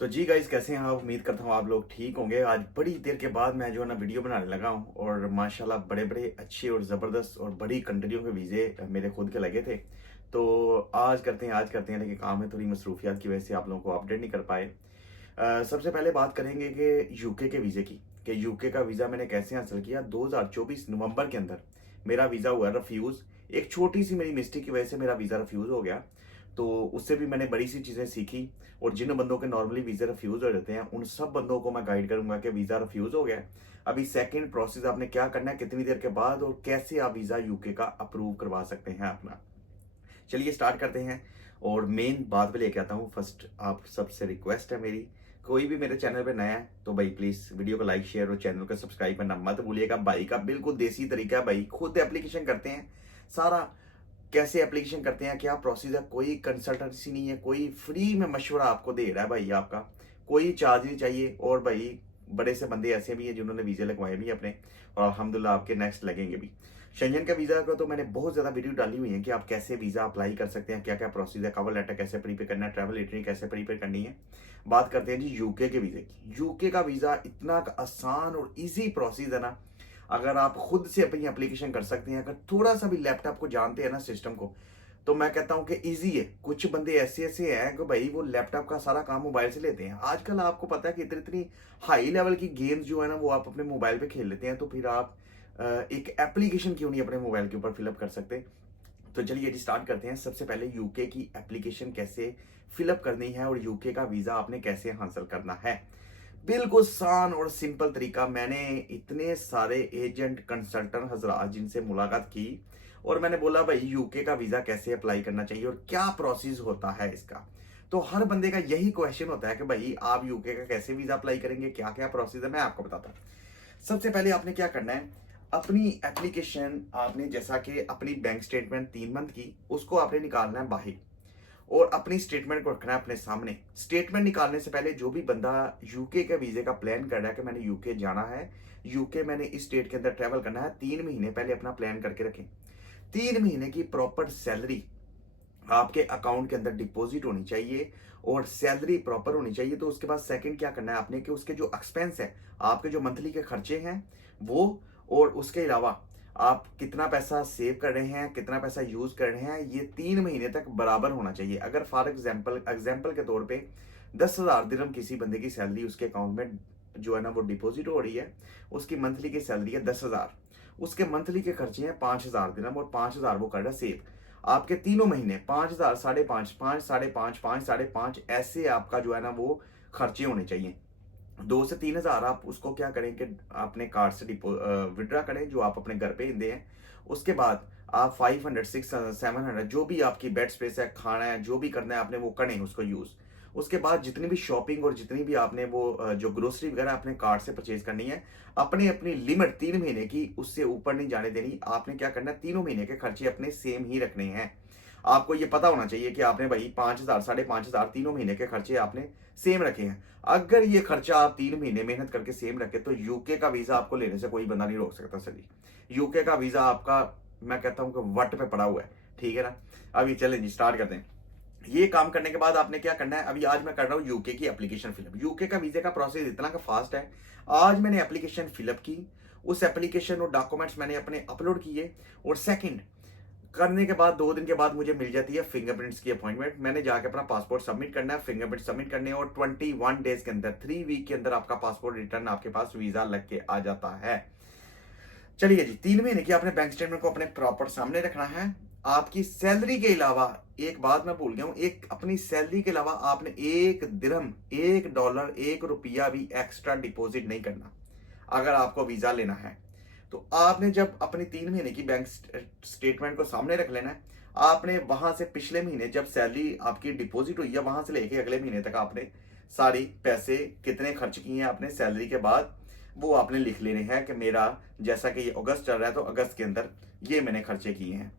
तो जी गाइस, कैसे हैं आप? उम्मीद करता हूँ आप लोग ठीक होंगे। आज बड़ी देर के बाद मैं जो है ना वीडियो बनाने लगा हूँ और माशाल्लाह बड़े बड़े अच्छे और ज़बरदस्त और बड़ी कंट्रियों के वीज़े मेरे खुद के लगे थे। तो आज करते हैं लेकिन काम में थोड़ी मसरूफियात की वजह से आप लोगों को अपडेट नहीं कर पाए। सबसे पहले बात करेंगे कि यूके के वीज़े की, कि यूके का वीज़ा मैंने कैसे हासिल किया। 2024 नवंबर के अंदर मेरा वीज़ा हुआ रफ्यूज़। एक छोटी सी मेरी मिस्टेक की वजह से मेरा वीज़ा रफ्यूज़ हो गया। तो उससे भी मैंने बड़ी सी चीज़ें सीखी और जिन बंदों के नॉर्मली वीज़ा रिफ्यूज़ हो जाते हैं उन सब बंदों को मैं गाइड करूंगा कि वीज़ा रिफ्यूज़ हो गया है। अभी सेकंड प्रोसेस आपने क्या करना है, कितनी देर के बाद और कैसे आप वीज़ा यूके का अप्रूव करवा सकते हैं अपना। चलिए स्टार्ट करते हैं और मेन बात पे लेके आता हूँ। फर्स्ट आप सबसे रिक्वेस्ट है मेरी, कोई भी मेरे चैनल पे नया है तो भाई प्लीज़ वीडियो को लाइक शेयर और चैनल को सब्सक्राइब करना मत भूलिएगा। भाई का बिल्कुल देसी तरीका है, भाई खुद एप्लीकेशन करते हैं सारा। कैसे एप्लीकेशन करते हैं, क्या प्रोसेस है, कोई कंसल्टेंसी नहीं है, कोई फ्री में मशवरा आपको दे रहा है भाई। आपका कोई चार्ज नहीं चाहिए। और भाई बड़े से बंदे ऐसे भी हैं जिन्होंने वीज़े लगवाए भी अपने और अल्हम्दुलिल्लाह आपके नेक्स्ट लगेंगे भी। शेंजन का वीज़ा का तो मैंने बहुत ज़्यादा वीडियो डाली हुई है कि आप कैसे वीज़ा अप्लाई कर सकते हैं, क्या क्या प्रोसेस है, कवर लेटर कैसे प्रीपेड करना है, ट्रैवल हिस्ट्री कैसे प्रीपेड करनी है। बात करते हैं जी यूके के वीज़े की। यूके का वीज़ा इतना आसान और ईजी प्रोसेस है ना, अगर आप खुद से अपनी एप्लीकेशन कर सकते हैं, अगर थोड़ा सा भी लैपटॉप को जानते हैं ना, सिस्टम को, तो मैं कहता हूं कि इजी है। कुछ बंदे ऐसे ऐसे हैं कि भाई वो लैपटॉप का सारा काम मोबाइल से लेते हैं। आजकल आपको पता है कि इतनी इतनी हाई लेवल की गेम्स जो है ना वो आप अपने मोबाइल पे खेल लेते हैं, तो फिर आप एक एप्लीकेशन क्यों नहीं अपने मोबाइल के ऊपर फिलअप कर सकते। तो चलिए जी स्टार्ट करते हैं। सबसे पहले यूके की एप्लीकेशन कैसे फिलअप करनी है और यूके का वीजा आपने कैसे हासिल करना है। बिल्कुल आसान और सिंपल तरीका। मैंने इतने सारे एजेंट कंसल्टेंट हजरात जिनसे मुलाकात की और मैंने बोला भाई यूके का वीजा कैसे अप्लाई करना चाहिए और क्या प्रोसेस होता है इसका। तो हर बंदे का यही क्वेश्चन होता है कि भाई आप यूके का कैसे वीजा अप्लाई करेंगे, क्या क्या प्रोसेस है। मैं आपको बताता हूँ। सबसे पहले आपने क्या करना है, अपनी एप्लीकेशन आपने जैसा कि अपनी बैंक स्टेटमेंट 3 मंथ की उसको आपने निकालना है बाहर और अपनी स्टेटमेंट को रखना है अपने सामने। स्टेटमेंट निकालने से पहले जो भी बंदा यूके के वीजे का प्लान कर रहा है कि मैंने यूके जाना है, यूके मैंने इस स्टेट के अंदर ट्रेवल करना है, 3 महीने पहले अपना प्लान करके रखें। 3 महीने की प्रॉपर सैलरी आपके अकाउंट के अंदर डिपॉजिट होनी चाहिए और सैलरी प्रॉपर होनी चाहिए। तो उसके बाद सेकंड क्या करना है आपने कि उसके जो एक्सपेंस है, आपके जो मंथली के खर्चे हैं वो, और उसके अलावा आप कितना पैसा सेव कर रहे हैं, कितना पैसा यूज कर रहे हैं, ये 3 महीने तक बराबर होना चाहिए। अगर फॉर एग्जाम्पल के तौर पे 10,000 दिरहम किसी बंदे की सैलरी उसके अकाउंट में जो है ना वो डिपॉजिट हो रही है, उसकी मंथली की सैलरी है 10,000, उसके मंथली के खर्चे हैं 5,000 दिरहम और 5,000 वो कर रहा है सेव। आपके तीनों महीने 5,000, 5,500, 5, 5,500, 5, 5,500 ऐसे आपका जो है ना वो खर्चे होने चाहिए। 2 से 3 हजार आप उसको क्या करें कि अपने कार्ड से विड्रा करें जो आप अपने घर पे दे हैं। उसके बाद आप 500, 600, 700 जो भी आपकी बेड स्पेस है, खाना है, जो भी करना है आपने वो करें उसको यूज। उसके बाद जितनी भी शॉपिंग और जितनी भी आपने वो जो ग्रोसरी वगैरह अपने कार्ड से परचेज करनी है, अपनी अपनी लिमिट 3 महीने की, उससे ऊपर नहीं जाने देनी। आपने क्या करना है, तीनों महीने के खर्चे अपने सेम ही रखने हैं। आपको ये पता होना चाहिए कि आपने भाई 5,000, 5,500 तीनों महीने के खर्चे आपने सेम रखे हैं। अगर ये खर्चा आप 3 महीने मेहनत करके सेम रखे तो यूके का वीजा आपको लेने से कोई बंदा नहीं रोक सकता। सर यूके का वीजा आपका, मैं कहता हूं कि वट पे पड़ा हुआ है। ठीक है ना। अभी चलें जी स्टार्ट करते हैं। ये काम करने के बाद आपने क्या करना है, अभी आज मैं कर रहा हूं यूके की एप्लीकेशन फिलअप। यूके का वीजे का प्रोसेस इतना का फास्ट है। आज मैंने एप्लीकेशन फिलअप की, उस एप्लीकेशन और डॉक्यूमेंट्स मैंने अपने अपलोड किए और सेकंड करने के बाद 2 दिन के बाद मुझे मिल जाती है फिंगरप्रिंट्स की अपॉइंटमेंट। मैंने जाके अपना पासपोर्ट सबमिट करना है, फिंगरप्रिंट सबमिट करने और 21 डेज के अंदर, 3 वीक के अंदर आपका पासपोर्ट रिटर्न आपके पास वीजा लग के आ जाता है। चलिए जी, 3 महीने की आपने बैंक स्टेटमेंट को अपने प्रॉपर सामने रखना है। आपकी सैलरी के अलावा एक बात मैं भूल गया हूं, एक अपनी सैलरी के अलावा आपने 1 दिरहम, $1, ₹1 भी एक्स्ट्रा डिपॉजिट नहीं करना अगर आपको वीजा लेना है। तो आपने जब अपनी 3 महीने की बैंक स्टेटमेंट को सामने रख लेना है, आपने वहां से पिछले महीने जब सैलरी आपकी डिपॉजिट हुई है वहां से लेके अगले महीने तक आपने सारी पैसे कितने खर्च किए हैं अपने सैलरी के बाद वो आपने लिख लेने हैं कि मेरा, जैसा कि ये अगस्त चल रहा है तो अगस्त के अंदर ये मैंने खर्चे किए हैं।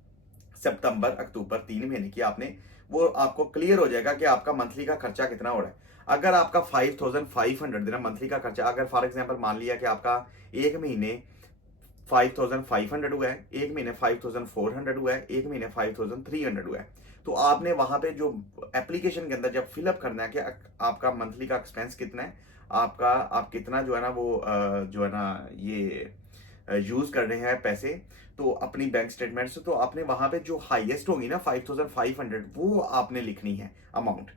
सितंबर, अक्टूबर, 3 महीने की आपने, वो आपको क्लियर हो जाएगा कि आपका मंथली का खर्चा कितना हो रहा है। अगर आपका 5,500 दिन मंथली का खर्चा, अगर फॉर एग्जांपल मान लिया कि आपका एक महीने 5,500 हुआ है, एक महीने 5,400 हुआ है, एक महीने 5,300 हुआ है, तो आपने वहां पे जो एप्लीकेशन के अंदर जब फिलअप करना है कि आपका मंथली का एक्सपेंस कितना है, आपका आप कितना जो है ना वो जो है ना ये यूज कर रहे हैं पैसे, तो अपनी बैंक स्टेटमेंट से, तो आपने वहां पे जो हाईएस्ट होगी ना 5500 वो आपने लिखनी है अमाउंट,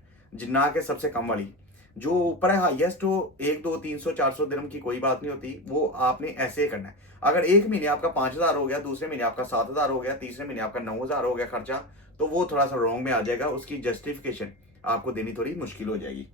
ना के सबसे कम वाली। जो ऊपर है हाईएस्ट हो 1 2 300 400 दिरहम की कोई बात नहीं होती, वो आपने ऐसे ही करना है। अगर एक महीने आपका 5000 हो गया, दूसरे महीने आपका 7000 हो गया, तीसरे महीने आपका 9000 हो गया खर्चा, तो वो थोड़ा सा रॉन्ग में आ जाएगा, उसकी जस्टिफिकेशन आपको देनी थोड़ी मुश्किल हो जाएगी।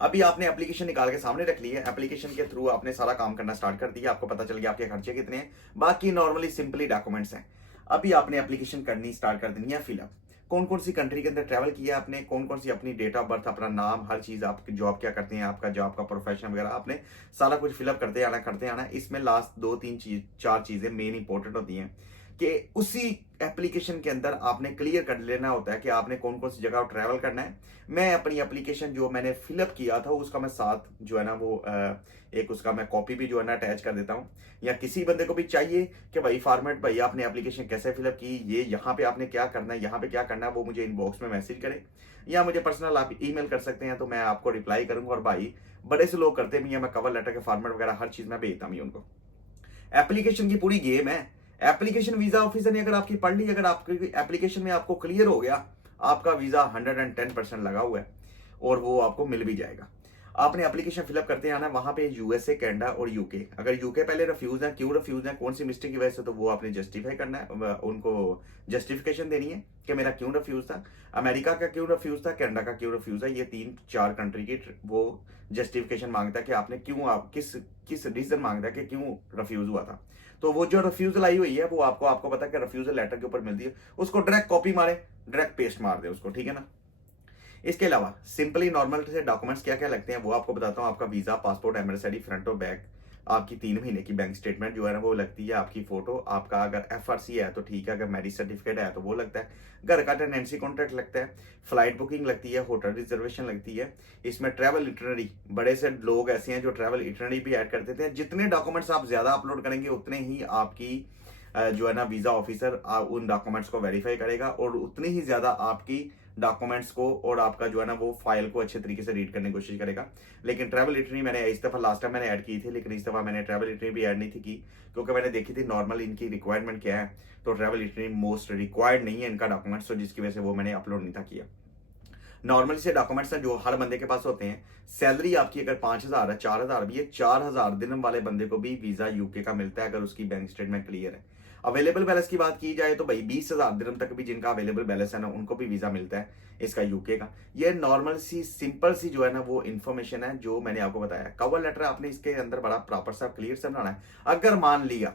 अभी आपने एप्लीकेशन निकाल के सामने रख ली है, एप्लीकेशन के थ्रू आपने सारा काम करना स्टार्ट कर दिया, आपको पता चल गया आपके खर्चे कितने हैं, बाकी नॉर्मली सिंपली डॉक्यूमेंट्स हैं। अभी आपने एप्लीकेशन करनी स्टार्ट कर देनी है फिलअप। कौन कौन सी कंट्री के अंदर ट्रैवल किया आपने, कौन कौन सी अपनी डेट ऑफ बर्थ, अपना नाम, हर चीज, आपकी जॉब क्या करते हैं, आपका जॉब का प्रोफेशन वगैरह, आपने सारा कुछ फिलअप करते आना। इसमें लास्ट 2 3 4 चीजें मेन इंपॉर्टेंट होती हैं कि उसी एप्लीकेशन के अंदर आपने क्लियर कर लेना होता है कि आपने कौन कौन सी जगह ट्रैवल करना है। मैं अपनी एप्लीकेशन जो मैंने फिलअप किया था उसका मैं साथ जो है ना वो एक उसका मैं कॉपी भी जो है ना अटैच कर देता हूँ, या किसी बंदे को भी चाहिए कि भाई फॉर्मेट, भाई आपने एप्लीकेशन कैसे फिलअप की, ये यहाँ पे आपने क्या करना है, यहाँ पे क्या करना है, वो मुझे इनबॉक्स में मैसेज करें या मुझे पर्सनल आप ईमेल कर सकते हैं, तो मैं आपको रिप्लाई करूंगा। और भाई बड़े से लोग करते भी हैं, मैं कवर लेटर के फॉर्मेट वगैरह हर चीज में भेजता हूँ उनको। एप्लीकेशन की पूरी गेम है। एप्लीकेशन वीजा ऑफिसर ने अगर आपकी पढ़ ली, अगर आपकी एप्लीकेशन में आपको क्लियर हो गया, आपका वीजा 110% लगा हुआ है और वो आपको मिल भी जाएगा। आपने एप्लीकेशन फिलअप करते आना, वहां पे यूएसए, कनाडा और यूके। अगर यूके पहले रिफ्यूज है, क्यों रिफ्यूज है, कौन सी मिस्टेक की वजह से, तो वो आपने जस्टिफाई करना है, उनको जस्टिफिकेशन देनी है कि मेरा क्यों रिफ्यूज था। अमेरिका का क्यों रिफ्यूज था, कनाडा का क्यों रिफ्यूज है, ये 3 4 कंट्री की वो जस्टिफिकेशन मांगता है कि आपने क्यों, आप किस किस रीजन मांगता है कि क्यों रिफ्यूज हुआ था। तो वो जो रिफ्यूजल आई हुई है वो आपको पता है कि रिफ्यूजल लेटर के ऊपर मिलती है, उसको डायरेक्ट कॉपी मारे, डायरेक्ट पेस्ट मार दे उसको, ठीक है ना। इसके अलावा सिंपली नॉर्मल से डॉक्यूमेंट्स क्या क्या लगते हैं वो आपको बताता हूँ। आपका visa, passport, MS ID front और बैक, आपकी 3 महीने की बैंक स्टेटमेंट जो है ना वो लगती है, आपकी फोटो, आपका अगर एफआरसी है तो ठीक है, अगर मैरिज सर्टिफिकेट है तो वो लगता है, घर का टेनेंसी कॉन्ट्रैक्ट लगता है, फ्लाइट बुकिंग लगती है, होटल रिजर्वेशन लगती है। इसमें ट्रैवल इटनरी, बड़े से लोग ऐसे हैं जो ट्रैवल इटनरी भी ऐड कर देते हैं। जितने डॉक्यूमेंट्स आप ज्यादा अपलोड करेंगे उतने ही आपकी जो है ना वीजा ऑफिसर उन डॉक्यूमेंट्स को वेरीफाई करेगा और उतनी ही ज्यादा आपकी डॉक्यूमेंट्स को और आपका जो है ना वो फाइल को अच्छे तरीके से रीड करने की कोशिश करेगा। लेकिन ट्रैवल हिस्ट्री मैंने इस दफा, लास्ट टाइम मैंने ऐड की थी, लेकिन इस दफा मैंने ट्रैवल हिस्ट्री भी ऐड नहीं थी की, क्योंकि मैंने देखी थी नॉर्मल इनकी रिक्वायरमेंट क्या है, तो ट्रैवल हिस्ट्री मोस्ट रिक्वायर्ड नहीं है इनका डॉक्यूमेंट्स, तो जिसकी वजह से वो मैंने अपलोड नहीं था किया। नॉर्मली से डॉक्यूमेंट्स हैं जो हर बंदे के पास होते हैं। सैलरी आपकी अगर 5000 है, 4000 भी है, 4000 दिन वाले बंदे को भी वीजा यूके का मिलता है अगर उसकी बैंक स्टेटमेंट क्लियर है। अवेलेबल बैलेंस की बात की जाए तो भाई 20,000 दिरहम तक भी जिनका अवेलेबल बैलेंस है ना उनको भी वीजा मिलता है इसका यूके का। ये नॉर्मल सी सिंपल सी जो है ना वो इन्फॉर्मेशन है जो मैंने आपको बताया। कवर लेटर आपने इसके अंदर बड़ा प्रॉपर सा क्लियर से बनाना है। अगर मान लिया,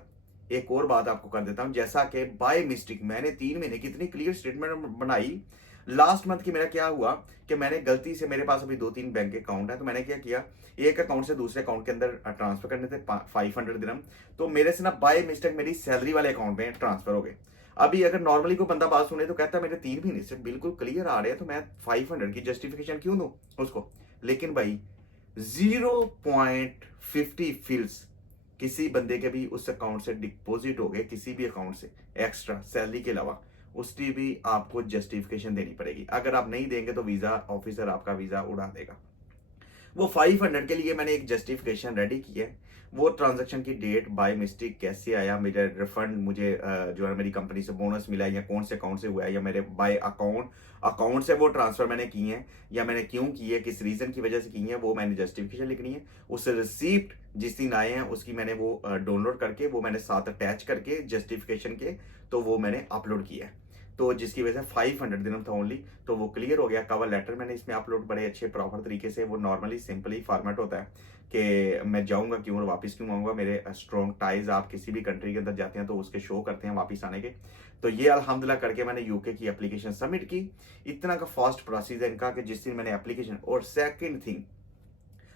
एक और बात आपको कर देता हूं, जैसा कि बाय मिस्टेक मैंने 3 महीने की इतनी क्लियर स्टेटमेंट बनाई, लास्ट मंथ की मेरा क्या हुआ कि मैंने गलती से, मेरे पास अभी 2 3 बैंक अकाउंट है, तो मैंने क्या किया, एक अकाउंट से दूसरे अकाउंट के अंदर ट्रांसफर करने थे 500 दिरहम, तो मेरे से ना बाय मिस्टेक मेरी सैलरी वाले अकाउंट में ट्रांसफर हो गए। अभी अगर नॉर्मली कोई बंदा बात सुने तो कहता है मेरे 3 महीने से बिल्कुल क्लियर आ रहे हैं, तो मैं 500 की जस्टिफिकेशन क्यों दूं उसको। लेकिन भाई 0.50 फील्स किसी बंदे के भी उस अकाउंट से डिपॉजिट हो गए, किसी भी अकाउंट से एक्स्ट्रा सैलरी के अलावा, उसकी भी आपको जस्टिफिकेशन देनी पड़ेगी। अगर आप नहीं देंगे तो वीजा ऑफिसर आपका वीजा उड़ा देगा। वो 500 के लिए मैंने एक जस्टिफिकेशन रेडी की है। वो ट्रांजैक्शन की डेट, बाय मिस्टेक कैसे आया, मेरे रिफंड मुझे जो है मेरी कंपनी से बोनस मिला या कौन से अकाउंट से हुआ है, या मेरे बाय अकाउंट से वो ट्रांसफर मैंने की है या मैंने क्यों की है, किस रीजन की वजह से की है, वो मैंने जस्टिफिकेशन लिखनी है। उस रिसीप्ट जिस दिन आए हैं उसकी मैंने वो डाउनलोड करके वो मैंने साथ अटैच करके जस्टिफिकेशन के, तो वो मैंने अपलोड किया है। तो जिसकी वजह से 500 दिनम था ओनली, तो वो क्लियर हो गया। कवर लेटर मैंने इसमें अपलोड बड़े अच्छे प्रॉपर तरीके से, वो नॉर्मली सिंपली फॉर्मेट होता है कि मैं जाऊंगा क्यों और वापस क्यों आऊंगा। मेरे स्ट्रॉन्ग टाइज आप किसी भी कंट्री के अंदर जाते हैं तो उसके शो करते हैं वापस आने के। तो ये अल्हम्दुलिल्लाह करके मैंने यूके की एप्लीकेशन सबमिट की। इतना का फास्ट प्रोसेस है इनका कि जिस दिन मैंने एप्लीकेशन, और सेकेंड थिंग,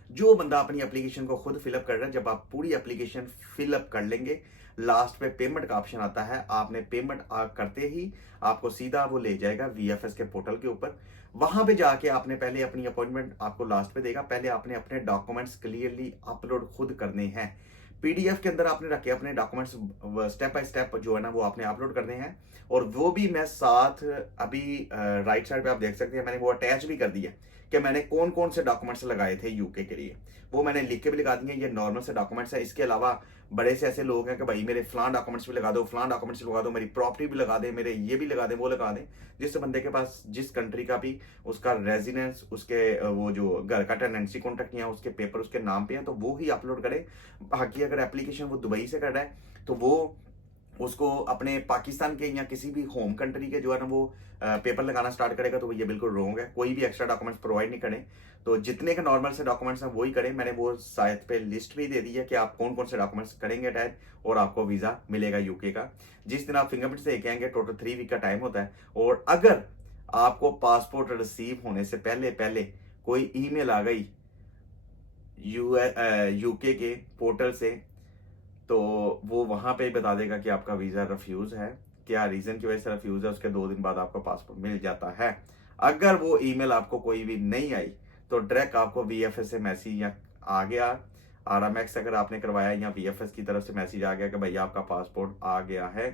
जो बंदा अपनी एप्लीकेशन को खुद फिलअप कर रहा है, जब आप पूरी एप्लीकेशन फिलअप कर लेंगे, लास्ट पे पेमेंट का ऑप्शन आता है। आपने पेमेंट करते ही आपको सीधा वो ले जाएगा वीएफएस के पोर्टल के ऊपर। वहां पे जाके आपने पहले अपनी अपॉइंटमेंट आपको लास्ट पे देगा, पहले आपने अपने डॉक्यूमेंट्स क्लियरली अपलोड खुद करने हैं। पीडीएफ के अंदर आपने रखे अपने डॉक्यूमेंट्स, स्टेप बाय स्टेप जो है ना वो आपने अपलोड करने हैं। और वो भी मैं साथ अभी राइट साइड पे आप देख सकते हैं मैंने वो अटैच भी कर दिया कि मैंने कौन कौन से डॉक्यूमेंट्स लगाए थे यूके के लिए। वो मैंने लिख के भी लगा दिए, ये नॉर्मल से डॉक्यूमेंट्स है। इसके अलावा बड़े से ऐसे लोग हैं कि भाई मेरे फलां डॉक्यूमेंट्स भी लगा दो, फलां डॉक्यूमेंट्स भी लगा दो, मेरी प्रॉपर्टी भी लगा दे, मेरे ये भी लगा दे, वो लगा दे। जिस बंदे के पास जिस कंट्री का भी उसका रेजिडेंस, उसके वो जो घर का टेनेंसी कॉन्ट्रैक्ट या उसके पेपर उसके नाम पे है तो वो ही अपलोड करे। बाकी अगर एप्लीकेशन वो दुबई से कर रहा है तो वो उसको अपने पाकिस्तान के या किसी भी होम कंट्री के जो है ना वो पेपर लगाना स्टार्ट करेगा तो ये बिल्कुल रॉन्ग है। कोई भी एक्स्ट्रा डॉक्यूमेंट्स प्रोवाइड नहीं करें। तो जितने के नॉर्मल से डॉक्यूमेंट्स हैं वही करें। मैंने वो साइट पे लिस्ट भी दे दी है कि आप कौन कौन से डॉक्यूमेंट्स करेंगे अटैच और आपको वीजा मिलेगा यूके का। जिस दिन आप फिंगरप्रिंट से लेके आएंगे टोटल 3 वीक का टाइम होता है। और अगर आपको पासपोर्ट रिसीव होने से पहले पहले कोई ईमेल आ गई यूके के पोर्टल से तो वो वहां पे बता देगा कि आपका वीजा रिफ्यूज है, क्या रीजन की वजह से रिफ्यूज है। उसके 2 दिन बाद आपको पासपोर्ट मिल जाता है। अगर वो ईमेल आपको कोई भी नहीं आई तो डायरेक्ट आपको वीएफएस से मैसेज या आ गया, आरएमएक्स अगर आपने करवाया या वीएफएस की तरफ से मैसेज आ गया कि भैया आपका पासपोर्ट आ गया है,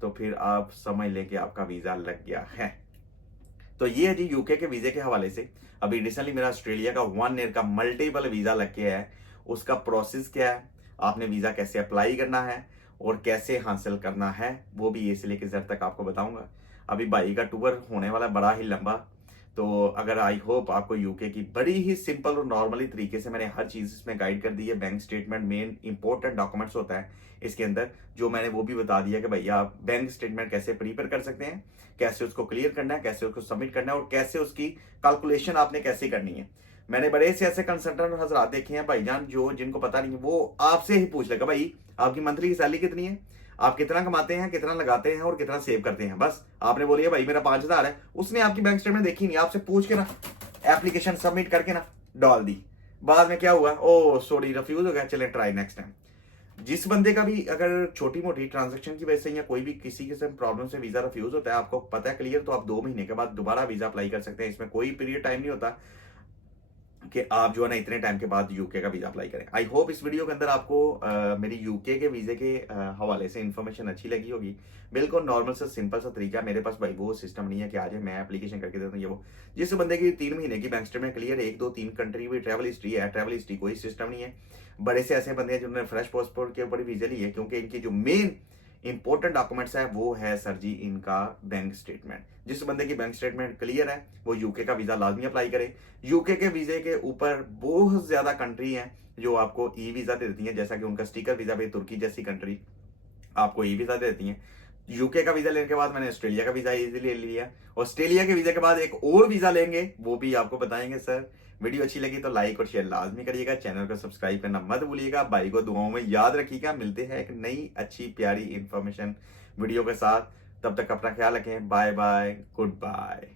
तो फिर आप समझ लें कि आपका वीजा लग गया है। तो ये है जी यूके के वीजे के हवाले से। अभी रिसेंटली मेरा ऑस्ट्रेलिया का 1 ईयर का मल्टीपल वीजा लग गया है। उसका प्रोसेस क्या है, आपने वीजा कैसे अप्लाई करना है और कैसे हासिल करना है, वो भी ए से लेकर जेड तक आपको बताऊंगा। अभी भाई का टूर होने वाला बड़ा ही लंबा। तो अगर आई होप आपको यूके की बड़ी ही सिंपल और नॉर्मली तरीके से मैंने हर चीज इसमें गाइड कर दी है। Bank statement main important documents होता है इसके अंदर, जो मैंने वो भी बता दिया कि भैया आप बैंक स्टेटमेंट कैसे प्रिपेयर कर सकते हैं, कैसे उसको क्लियर करना है, कैसे उसको सबमिट करना है और कैसे उसकी कैलकुलेशन आपने कैसे करनी है। मैंने बड़े से ऐसे कंसल्टेंट हजरात देखे हैं भाईजान जो जिनको पता नहीं है, वो आपसे ही पूछ लेगा भाई आपकी मंथली की सैलरी कितनी है, आप कितना कमाते हैं, कितना लगाते हैं और कितना सेव करते हैं। बस आपने बोलिए भाई मेरा 5,000 है, उसने आपकी बैंक स्टेटमेंट देखी नहीं, आपसे पूछ के ना एप्लीकेशन सबमिट करके ना डाल दी। बाद में क्या हुआ, ओ सॉरी रिफ्यूज हो गया, चले ट्राई नेक्स्ट टाइम। जिस बंदे का भी अगर छोटी मोटी ट्रांजैक्शन की वजह से या कोई भी किसी किस्म प्रॉब्लम से वीजा रिफ्यूज होता है, आपको पता है क्लियर, तो आप 2 महीने के बाद दोबारा वीजा अप्लाई कर सकते हैं। इसमें कोई पीरियड टाइम नहीं होता कि आप जो है ना इतने टाइम के बाद यूके का वीजा अप्लाई करें। आई होप इस वीडियो के अंदर आपको मेरी यूके के वीजे के हवाले से इन्फॉर्मेशन अच्छी लगी होगी। बिल्कुल नॉर्मल सा सिंपल सा तरीका। मेरे पास भाई वो सिस्टम नहीं है कि आज मैं एप्लीकेशन करके देता हूँ ये वो। जिस बंदे की 3 महीने की बैंक स्टेटमेंट क्लियर है, 1 2 3 कंट्री भी ट्रैवल हिस्ट्री है, ट्रैवल हिस्ट्री कोई सिस्टम नहीं है। बड़े से ऐसे बंदे हैं जिन्होंने फ्रेश पासपोर्ट के ऊपर वीजे लिए, क्योंकि इनकी जो मेन इंपॉर्टेंट डॉक्यूमेंट्स है वो है सर जी इनका बैंक स्टेटमेंट। जिस बंदे की बैंक स्टेटमेंट क्लियर है वो यूके का वीजा लाजमी अप्लाई करे। यूके के वीजे के ऊपर बहुत ज्यादा कंट्री हैं जो आपको ई वीजा देती हैं, जैसा कि उनका स्टिकर वीजा भी तुर्की जैसी कंट्री आपको ई वीजा देती हैं। यूके का वीजा लेने के बाद मैंने ऑस्ट्रेलिया का वीजा इजीली ले लिया। ऑस्ट्रेलिया के वीजा के बाद एक और वीजा लेंगे, वो भी आपको बताएंगे सर। वीडियो अच्छी लगी तो लाइक और शेयर लाजमी करिएगा, चैनल को सब्सक्राइब करना मत भूलिएगा, भाई को दुआओं में याद रखिएगा। मिलते हैं एक नई अच्छी प्यारी इंफॉर्मेशन वीडियो के साथ, तब तक अपना ख्याल रखें। Bye bye, good bye.